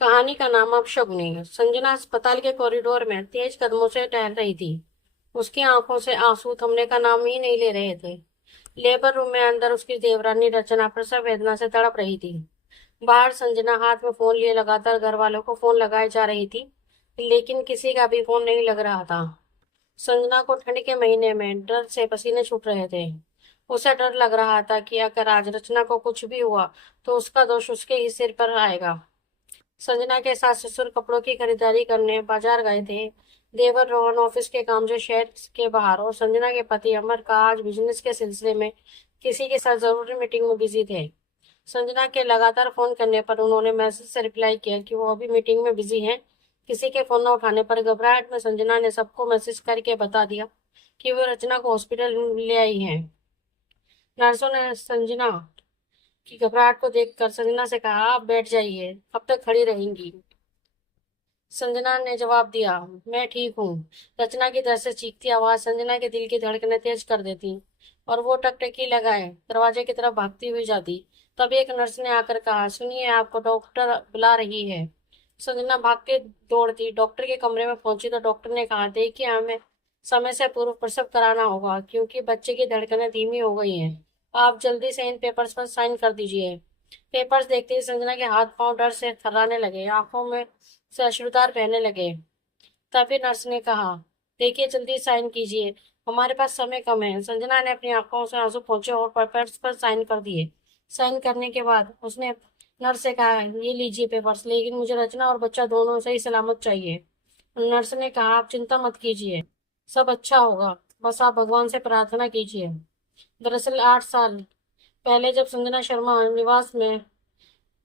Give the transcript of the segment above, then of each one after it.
कहानी का नाम अपशगुनी। संजना अस्पताल के कॉरिडोर में तेज कदमों से टहल रही थी। उसकी आंखों से आंसू थमने का नाम ही नहीं ले रहे थे। लेबर रूम में अंदर उसकी देवरानी रचना प्रसव वेदना से तड़प रही थी। बाहर संजना हाथ में फोन लिए लगातार घर वालों को फोन लगाए जा रही थी, लेकिन किसी का भी फोन नहीं लग रहा था। संजना को ठंड के महीने में डर से पसीने छूट रहे थे। उसे डर लग रहा था कि अगर आज रचना को कुछ भी हुआ तो उसका दोष उसके ही सिर पर आएगा। संजना के सास ससुर कपड़ों की खरीदारी करने बाजार गए थे। देवर रोहन ऑफिस के काम से शहर के बाहर, और संजना के पति अमर का आज बिजनेस के सिलसिले में किसी के साथ जरूरी मीटिंग में बिजी थे। संजना के लगातार फोन करने पर उन्होंने मैसेज से रिप्लाई किया कि वो अभी मीटिंग में बिजी हैं। किसी के फोन न उठाने पर घबराहट में संजना ने सबको मैसेज करके बता दिया कि वो रचना को हॉस्पिटल ले आई हैं। नर्सों ने संजना की घबराहट को देखकर संजना से कहा, आप बैठ जाइए, अब तक खड़ी रहेंगी। संजना ने जवाब दिया, मैं ठीक हूँ। रचना की तरफ से चीखती आवाज संजना के दिल की धड़कनें तेज कर देती और वो टकटकी लगाए दरवाजे की तरफ भागती हुई जाती। तभी एक नर्स ने आकर कहा, सुनिए, आपको डॉक्टर बुला रही है। संजना भाग के दौड़ती डॉक्टर के कमरे में पहुंची तो डॉक्टर ने कहा, देखिए, हमें समय से पूर्व प्रसव कराना होगा क्योंकि बच्चे की धड़कनें धीमी हो गई हैं। आप जल्दी से इन पेपर्स पर साइन कर दीजिए। पेपर्स देखते ही संजना के हाथ पांव डर से थर्राने लगे, आंखों में से अश्रुधार बहने लगे। तभी नर्स ने कहा, देखिए, जल्दी साइन कीजिए, हमारे पास समय कम है। संजना ने अपनी आंखों से आंसू पोंछे और पेपर्स पर साइन कर दिए। साइन करने के बाद उसने नर्स से कहा, ये लीजिए पेपर्स, लेकिन मुझे रचना और बच्चा दोनों सही सलामत चाहिए। नर्स ने कहा, आप चिंता मत कीजिए, सब अच्छा होगा, बस आप भगवान से प्रार्थना कीजिए। दरअसल 8 साल पहले जब संजना शर्मा निवास में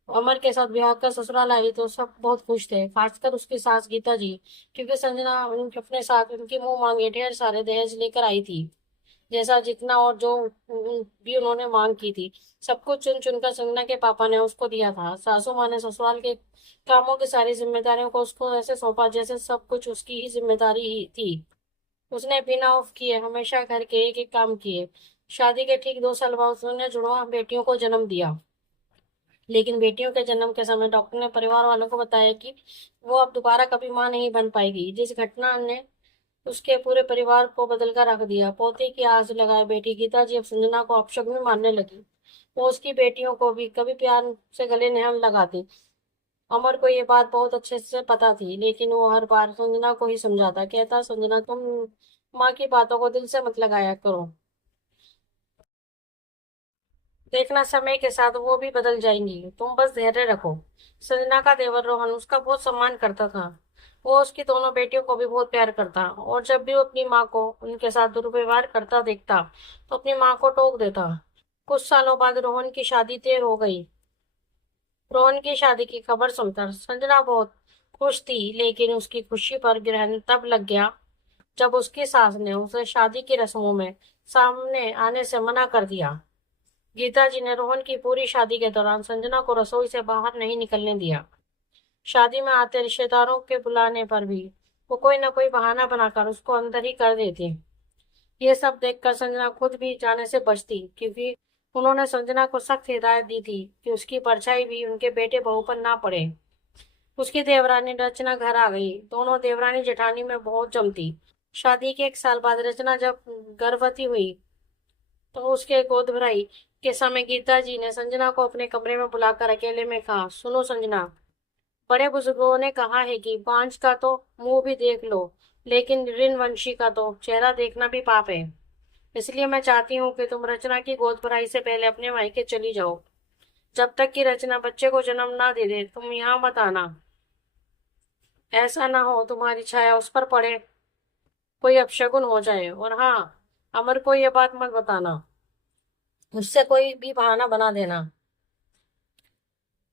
अमर के साथ ब्याह कर ससुराल आई तो सब बहुत खुश थे, खासकर उसकी सास गीता जी, क्योंकि संजना अपने साथ उनकी मुंह मांगे ढेर सारे दहेज लेकर आई थी। जैसा जितना और जो भी उन्होंने मांग की थी, सब कुछ चुन चुनकर संजना के पापा ने उसको दिया था। सासू माँ ने ससुराल के कामों की सारी जिम्मेदारियों को उसको ऐसे सौंपा जैसे सब कुछ उसकी ही जिम्मेदारी ही थी। उसने बिना ऑफ किए हमेशा घर के एक एक काम किए। शादी के ठीक 2 साल बाद उसने जुड़वा बेटियों को जन्म दिया। लेकिन बेटियों के जन्म के समय डॉक्टर ने परिवार वालों को बताया कि वो अब दोबारा कभी मां नहीं बन पाएगी। जिस घटना ने उसके पूरे परिवार को बदल कर रख दिया। पोते की आस लगाए बेटी गीता जी अब संजना को अपशगुनी मानने लगी। वो उसकी बेटियों को भी कभी प्यार से गले नहीं लगाती। अमर को ये बात बहुत अच्छे से पता थी, लेकिन वो हर बार संजना को ही समझाता, कहता, संजना, तुम माँ की बातों को दिल से मत लगाया करो। देखना, समय के साथ वो भी बदल जाएंगी, तुम बस धैर्य रखो। संजना का देवर रोहन उसका बहुत सम्मान करता था। वो उसकी दोनों बेटियों को भी बहुत प्यार करता, और जब भी वो अपनी माँ को उनके साथ दुर्व्यवहार करता देखता तो अपनी माँ को टोक देता। कुछ सालों बाद रोहन की शादी तय हो गई। रोहन की शादी की खबर सुनकर संजना बहुत खुश थी, लेकिन उसकी खुशी पर ग्रहण तब लग गया जब उसकी सास ने उसे शादी की रस्मों में सामने आने से मना कर दिया। गीता जी ने रोहन की पूरी शादी के दौरान संजना को रसोई से बाहर नहीं निकलने दिया। शादी में आते रिश्तेदारों के बुलाने पर भी वो कोई ना कोई बहाना बनाकर उसको अंदर ही कर देती। ये सब देखकर संजना खुद भी जाने से बचती, क्योंकि उन्होंने संजना को सख्त हिदायत दी थी कि उसकी परछाई भी उनके बेटे बहू पर ना पड़े। उसकी देवरानी रचना घर आ गई। दोनों देवरानी जेठानी में बहुत जमती। शादी के 1 साल बाद रचना जब गर्भवती हुई तो उसके गोद भराई के समय गीता जी ने संजना को अपने कमरे में बुलाकर अकेले में कहा, सुनो संजना, बड़े बुजुर्गों ने कहा है कि बांझ का तो मुंह भी देख लो, लेकिन ऋणवंशी का तो चेहरा देखना भी पाप है। इसलिए मैं चाहती हूँ कि तुम रचना की गोद भराई से पहले अपने मायके चली जाओ। जब तक कि रचना बच्चे को जन्म ना दे दे तुम यहाँ मत आना। ऐसा ना हो तुम्हारी छाया उस पर पड़े, कोई अपशगुन हो जाए। और हाँ, अमर को ये बात मत बताना, मुझसे कोई भी बहाना बना देना।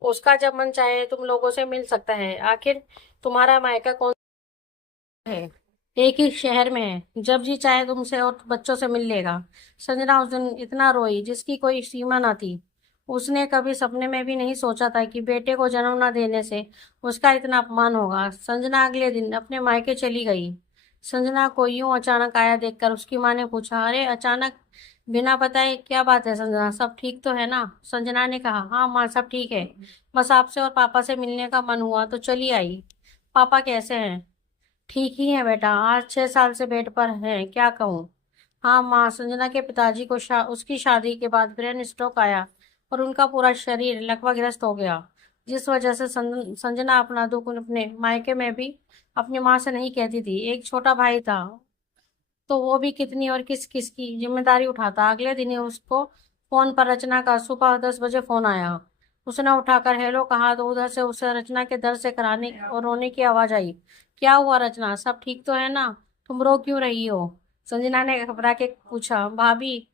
उसका जब मन चाहे तुम लोगों से मिल सकता है, आखिर तुम्हारा मायका कौन है, एक ही शहर में है, जब जी चाहे तुमसे और बच्चों से मिल लेगा। संजना उस दिन इतना रोई जिसकी कोई सीमा ना थी। उसने कभी सपने में भी नहीं सोचा था कि बेटे को जन्म न देने से उसका इतना अपमान होगा। संजना अगले दिन अपने मायके चली गई। संजना को यूं अचानक आया देखकर उसकी माँ ने पूछा, अरे अचानक बिना बताए क्या बात है संजना, सब ठीक तो है ना? संजना ने कहा, हाँ माँ सब ठीक है। बस आपसे और पापा से मिलने का मन हुआ तो चली आई। पापा कैसे हैं? ठीक ही है बेटा, आज 6 साल से बेड पर हैं, क्या कहूँ। हाँ माँ, संजना के पिताजी को उसकी शादी के बाद ब्रेन स्ट्रोक आया और उनका पूरा शरीर लकवाग्रस्त हो गया। जिस वजह से संजना अपना दुख अपने मायके में भी अपनी माँ से नहीं कहती थी। एक छोटा भाई था, तो वो भी कितनी और किस किस की जिम्मेदारी उठाता। अगले दिन ही उसको फोन पर रचना का सुबह 10 बजे फोन आया। उसने उठाकर हेलो कहा तो उधर से उसे रचना के दर्द से कराने और रोने की आवाज आई। क्या हुआ रचना, सब ठीक तो है ना? तुम रो क्यों रही हो? संजना ने घबरा के पूछा। भाभी,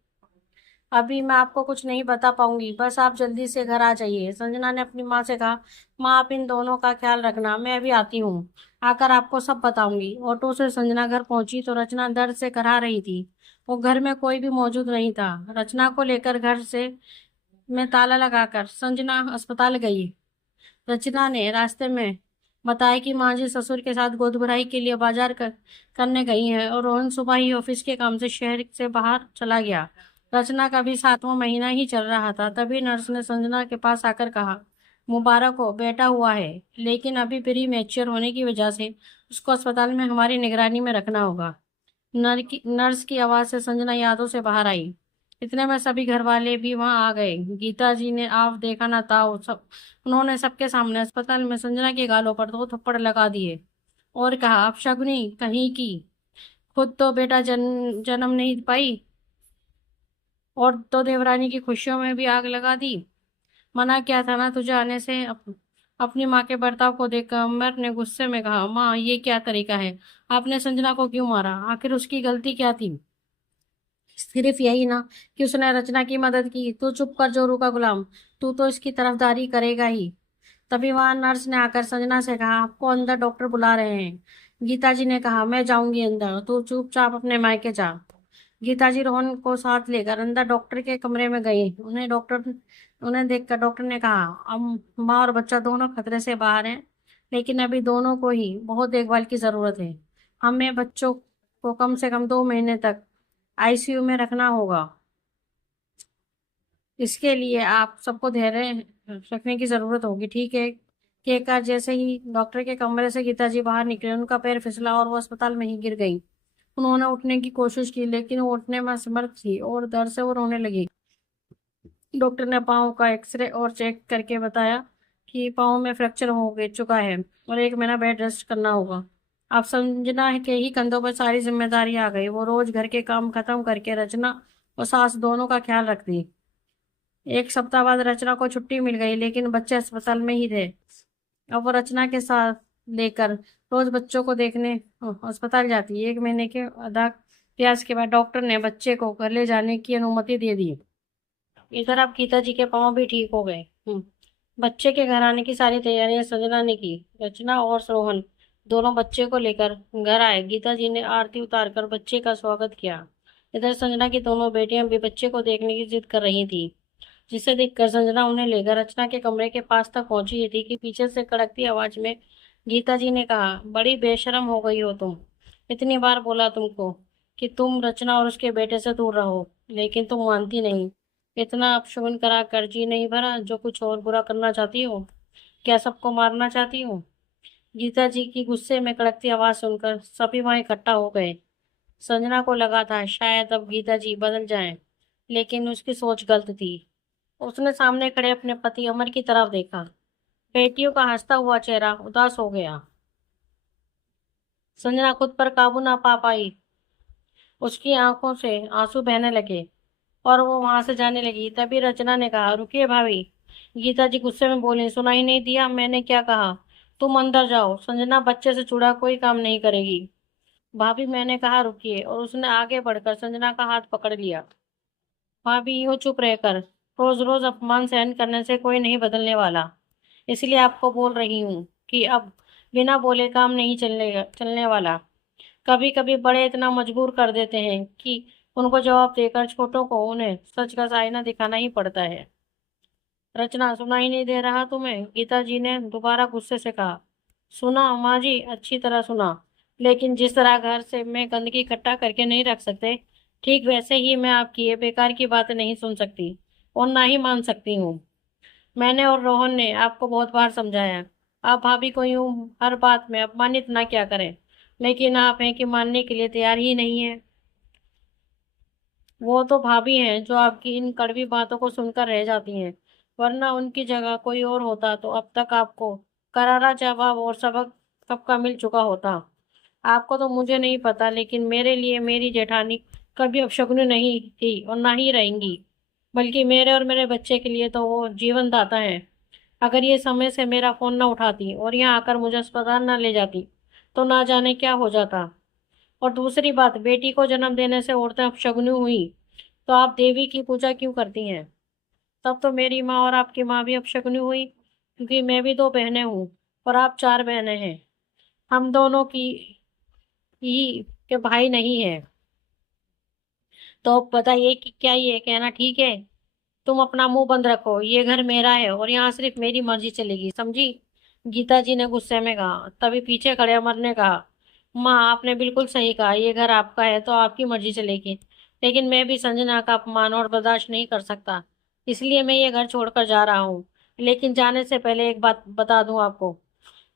अभी मैं आपको कुछ नहीं बता पाऊंगी, बस आप जल्दी से घर आ जाइए। संजना ने अपनी माँ से कहा, माँ आप इन दोनों का ख्याल रखना, मैं अभी आती हूँ, आकर आपको सब बताऊंगी। ऑटो से संजना घर पहुंची तो रचना दर्द से करा रही थी। वो घर में कोई भी मौजूद नहीं था। रचना को लेकर घर से में ताला लगाकर संजना अस्पताल गई। रचना ने रास्ते में बताया कि माँ जी ससुर के साथ गोद भराई के लिए बाजार करने गई हैं और रोहन सुबह ही ऑफिस के काम से शहर से बाहर चला गया। रचना का भी 7वां महीना ही चल रहा था, तभी नर्स ने संजना के पास आकर कहा, मुबारक हो, बेटा हुआ है, लेकिन अभी प्री मैच्योर होने की वजह से उसको अस्पताल में हमारी निगरानी में रखना होगा। नर्स की आवाज से संजना यादों से बाहर आई। इतने में सभी घर वाले भी वहां आ गए। गीता जी ने आप देखा ना ताऊ सब, उन्होंने सबके सामने अस्पताल में संजना के गालों पर 2 थप्पड़ लगा दिए और कहा, आप शगुनी कहीं की, खुद तो बेटा जन्म नहीं पाई और तो देवरानी की खुशियों में भी आग लगा दी। मना किया था ना तुझे आने से। अपनी माँ के बर्ताव को देखकर अमर ने गुस्से में कहा, माँ ये क्या तरीका है? आपने संजना को क्यों मारा? आखिर उसकी गलती क्या थी? सिर्फ यही ना कि उसने रचना की मदद की। तू चुप कर जोरू का गुलाम, तू तो इसकी तरफदारी करेगा ही। तभी वहां नर्स ने आकर संजना से कहा, आपको अंदर डॉक्टर बुला रहे हैं। गीता जी ने कहा, मैं जाऊंगी अंदर, तू चुपचाप अपने मायके जा। गीता जी रोहन को साथ लेकर अंदर डॉक्टर के कमरे में गई। उन्हें देखकर डॉक्टर ने कहा, अब माँ और बच्चा दोनों खतरे से बाहर हैं, लेकिन अभी दोनों को ही बहुत देखभाल की जरूरत है। हमें बच्चों को कम से कम 2 महीने तक आईसीयू में रखना होगा। इसके लिए आप सबको धैर्य रखने की जरूरत होगी, ठीक है? केका जैसे ही डॉक्टर के कमरे से गीता जी बाहर निकले, उनका पैर फिसला और वो अस्पताल में ही गिर गई। उन्होंने उठने की कोशिश की, लेकिन वो उठने में असमर्थ थी और दर्द से वो रोने लगी। डॉक्टर ने पाँव का एक्सरे और चेक करके बताया कि पाँव में फ्रैक्चर हो गए चुका है और 1 महीना बेड रेस्ट करना होगा। अब संजना के ही कंधों पर सारी जिम्मेदारी आ गई। वो रोज घर के काम खत्म करके रचना और सास दोनों का ख्याल रखती। 1 सप्ताह बाद रचना को छुट्टी मिल गई, लेकिन बच्चे अस्पताल में ही थे। अब वो रचना के साथ लेकर रोज बच्चों को देखने अस्पताल जाती। 1 महीने के अभ्यास के बाद डॉक्टर ने बच्चे को घर ले जाने की अनुमति दे दी। इधर अब गीता जी के पाँव भी ठीक हो गए। बच्चे के घर आने की सारी तैयारियां संजना ने की। रचना और रोहन दोनों बच्चे को लेकर घर आए। गीता जी ने आरती उतारकर बच्चे का स्वागत किया। इधर संजना की दोनों बेटियां भी बच्चे को देखने की जिद कर रही थी, जिसे देखकर संजना उन्हें लेकर रचना के कमरे के पास तक पहुंची ही थी कि पीछे से कड़कती आवाज में गीता जी ने कहा, बड़ी बेशरम हो गई हो तुम। इतनी बार बोला तुमको कि तुम रचना और उसके बेटे से दूर रहो, लेकिन तुम मानती नहीं। इतना अपशगुन करा कर जी नहीं भरा जो कुछ और बुरा करना चाहती हो? क्या सबको मारना चाहती हो? गीता जी की गुस्से में कड़कती आवाज सुनकर सभी वहां इकट्ठा हो गए। संजना को लगा था शायद अब गीता जी बदल जाएं, लेकिन उसकी सोच गलत थी। उसने सामने खड़े अपने पति अमर की तरफ देखा। बेटियों का हंसता हुआ चेहरा उदास हो गया। संजना खुद पर काबू ना पा पाई। उसकी आंखों से आंसू बहने लगे और वो वहां से जाने लगी। तभी रचना ने कहा, रुकिए भाभी। गीता जी गुस्से में बोली, सुनाई नहीं दिया मैंने क्या कहा? तुम अंदर जाओ, संजना बच्चे से जुड़ा कोई काम नहीं करेगी। भाभी मैंने कहा रुकिए, और उसने आगे बढ़कर संजना का हाथ पकड़ लिया। भाभी यूं चुप रहकर रोज रोज अपमान सहन करने से कोई नहीं बदलने वाला। इसलिए आपको बोल रही हूँ कि अब बिना बोले काम नहीं चलने वाला। कभी कभी बड़े इतना मजबूर कर देते हैं कि उनको जवाब देकर छोटों को उन्हें सच का आईना दिखाना ही पड़ता है। रचना, सुनाई नहीं दे रहा तुम्हें? गीता जी ने दोबारा गुस्से से कहा। सुना माँ जी, अच्छी तरह सुना, लेकिन जिस तरह घर से में गंदगी इकट्ठा करके नहीं रख सकते, ठीक वैसे ही मैं आपकी ये बेकार की बातें नहीं सुन सकती और ना ही मान सकती हूँ। मैंने और रोहन ने आपको बहुत बार समझाया, आप भाभी को यूं हर बात में अपमानित ना क्या करें, लेकिन आप हैं कि मानने के लिए तैयार ही नहीं है। वो तो भाभी हैं जो आपकी इन कड़वी बातों को सुनकर रह जाती हैं, वरना उनकी जगह कोई और होता तो अब तक आपको करारा जवाब और सबक सबका मिल चुका होता। आपको तो मुझे नहीं पता, लेकिन मेरे लिए मेरी जेठानी कभी अपशगुनी नहीं थी और ना ही रहेंगी, बल्कि मेरे और मेरे बच्चे के लिए तो वो जीवन दाता है। अगर ये समय से मेरा फोन ना उठाती और यहाँ आकर मुझे अस्पताल ना ले जाती तो ना जाने क्या हो जाता। और दूसरी बात, बेटी को जन्म देने से औरतें अपशगुनी हुई तो आप देवी की पूजा क्यों करती हैं? तब तो मेरी माँ और आपकी माँ भी अपशगुनी हुई, क्योंकि मैं भी दो बहनें हूँ और आप चार बहनें हैं। हम दोनों की ही के भाई नहीं है। तो अब बताइए कि क्या ये कहना ठीक है? तुम अपना मुंह बंद रखो, ये घर मेरा है और यहाँ सिर्फ मेरी मर्जी चलेगी, समझी? गीता जी ने गुस्से में कहा। तभी पीछे खड़े अमर ने कहा, माँ आपने बिल्कुल सही कहा, ये घर आपका है तो आपकी मर्जी चलेगी, लेकिन मैं भी संजना का अपमान और बर्दाश्त नहीं कर सकता, इसलिए मैं ये घर छोड़कर जा रहा हूँ। लेकिन जाने से पहले एक बात बता दूं आपको,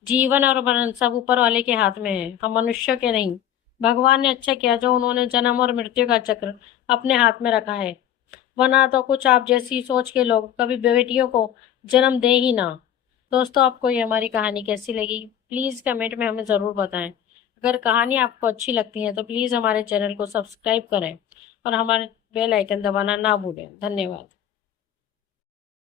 जीवन और मरण सब ऊपर वाले के हाथ में है, हम मनुष्य के नहीं। भगवान ने अच्छा किया जो उन्होंने जन्म और मृत्यु का चक्र अपने हाथ में रखा है, वरना तो कुछ आप जैसी सोच के लोग कभी बेटियों को जन्म दे ही ना। दोस्तों, आपको ये हमारी कहानी कैसी लगी प्लीज़ कमेंट में हमें ज़रूर बताएं। अगर कहानी आपको अच्छी लगती है तो प्लीज़ हमारे चैनल को सब्सक्राइब करें और हमारे बेल आइकन दबाना ना भूलें। धन्यवाद।